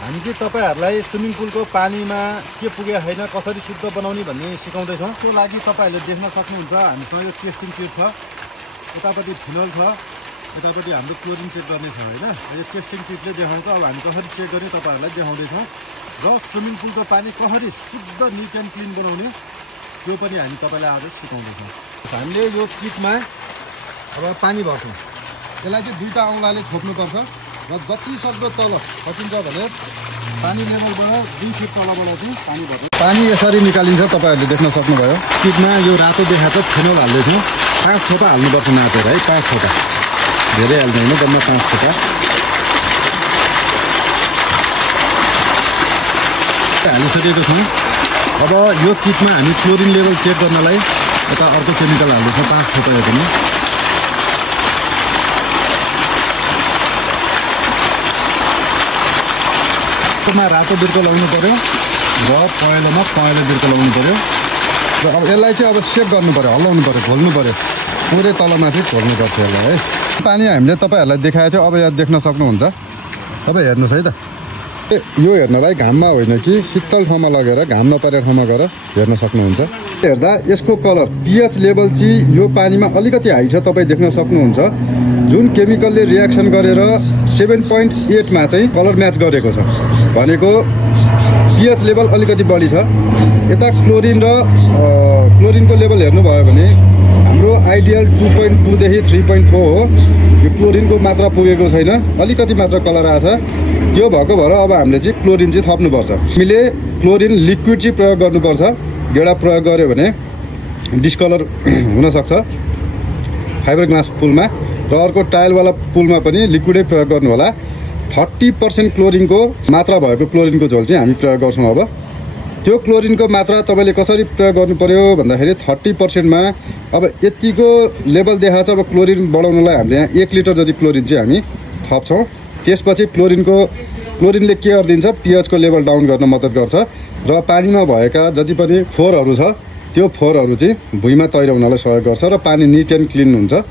हामी चाहिँ तपाईहरुलाई स्विमिङ पुलको पानीमा के पुगे हैन कसरी शुद्ध बनाउने भन्ने सिकाउँदै छौं। त्यसको लागि तपाईहरुले देख्न सक्नुहुन्छ हामीसँग यो टेस्टिङ किट छ, यतापटि फिनोल छ, यतापटि हाम्रो क्लोरिन चेक गर्ने छ हैन। यो टेस्टिङ किटले देखाउँछ अब हामी कसरी चेक गर्ने तपाईहरुलाई देखाउँदै छौं र स्विमिङ पुलको पानी कसरी शुद्ध नीट एन्ड क्लिन बनाउने त्यो पनि हामी तपाईलाई आज सिकाउँदै छौं। हामीले यो किटमा अब पानी भर्छौं। यसलाई चाहिँ दुईटा औंलाले छोप्नुपर्छ र जति सक्दो तल सकिन्छ भने पानी लेभलबाट 2 फिट तलबाट चाहिँ पानी भर्छ। पानी यसरी निकालिन्छ, तपाईहरुले देख्न सक्नुभयो। किटमा यो रातो देखाएको फिनोल हाल्दै छौं। 5 थोपा हाल्नुपर्छ नाचेर है, 5 थोपा, धेरै हाल्दैन, जम्मा 5 थोपा हालिसकेको छौं। अब यो किटमा हामी क्लोरिन लेभल चेक गर्नलाई यता अर्को केमिकल हाल्दैछौँ, 5 थोपा यो पनि। मा रातो बिर्को लगाउनु पर्यो र पहेँलोमा पहेँलो बिर्को लगाउनु पर्यो र अब यसलाई चाहिँ अब सेक गर्नु पर्यो, हल्लाउनु पर्यो, खोल्नु पर्यो, पुरै तलमाथि खोल्नु पर्छ यसलाई है। पानी हामीले तपाईहरुलाई देखाएको थियो, अब यहाँ देख्न सक्नुहुन्छ। तपाईँ हेर्नुहोस् है त, यो हेर्नलाई घाममा होइन कि शीतल ठाउँमा लगेर घाम नपरेको ठाउँमा गएर हेर्न सक्नुहुन्छ। हेर्दा यसको कलर पीएच लेभल चाहिँ यो पानीमा अलिकति हाई छ, तपाईँ देख्न सक्नुहुन्छ। जुन केमिकलले रियाक्सन गरेर 7.8 मा चाहिँ कलर म्याच गरेको छ भनेको पीएच लेभल अलिकति बढी छ। यता क्लोरिन र क्लोरिनको लेभल हेर्नुभयो भने हाम्रो आइडियल 2.2 देखि 3.4 हो। यो क्लोरिनको मात्रा पुगेको छैन, अलिकति मात्र कलर आछ। त्यो भएको भएर अब हामीले चाहिँ क्लोरिन चाहिँ थप्नुपर्छ। हामीले क्लोरिन लिक्विड चाहिँ प्रयोग गर्नुपर्छ। गेडा प्रयोग गर्यो भने डिस्कलर हुनसक्छ फाइबर ग्लास पुलमा, र अर्को टाइलवाला पुलमा पनि लिक्विडै प्रयोग गर्नु होला। 30% क्लोरिनको मात्रा भएको क्लोरिनको झोल चाहिँ हामी प्रयोग गर्छौँ। अब त्यो क्लोरिनको मात्रा तपाईँले कसरी प्रयोग गर्नु पर्यो भन्दाखेरि 30% मा अब यतिको लेभल देखाएको छ। अब क्लोरिन बढाउनलाई हामीले यहाँ 1 लिटर जति क्लोरिन चाहिँ हामी थप्छौँ। त्यसपछि क्लोरिनले के गरिदिन्छ, पीएचको लेभल डाउन गर्न मद्दत गर्छ र पानीमा भएका जति पनि फोहोरहरू छ त्यो फोहोरहरू चाहिँ भुइँमा तैराउनलाई सहयोग गर्छ र पानी निट एन्ड क्लिन हुन्छ।